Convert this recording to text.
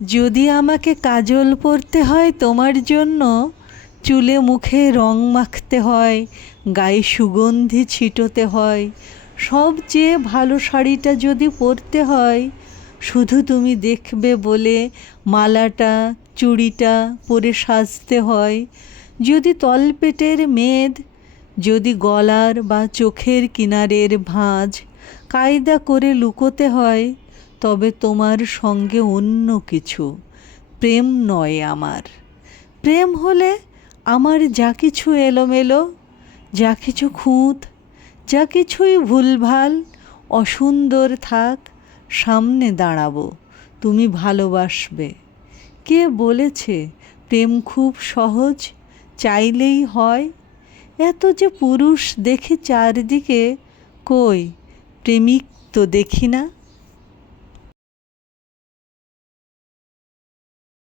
যদি আমাকে কাজল পরতে হয় তোমার জন্য, চুলে মুখে রং মাখতে হয়, গায়ে সুগন্ধি ছিটোতে হয়, সবচেয়ে ভালো শাড়িটা যদি পরতে হয়, শুধু তুমি দেখবে বলে মালাটা চুড়িটা পরে সাজতে হয়, যদি তলপেটের মেদ, যদি গলার বা চোখের কিনারের ভাঁজ কায়দা করে লুকোতে হয়, তবে তোমার সঙ্গে অন্য কিছু, প্রেম নয় আমার। প্রেম হলে আমার যা কিছু এলোমেলো, যা কিছু খুঁত, যা কিছুই ভুলভাল অসুন্দর থাক, সামনে দাঁড়াবো, তুমি ভালোবাসবে। কে বলেছে প্রেম খুব সহজ, চাইলেই হয়? এত যে পুরুষ দেখি চারদিকে, কই প্রেমিক তো দেখি না।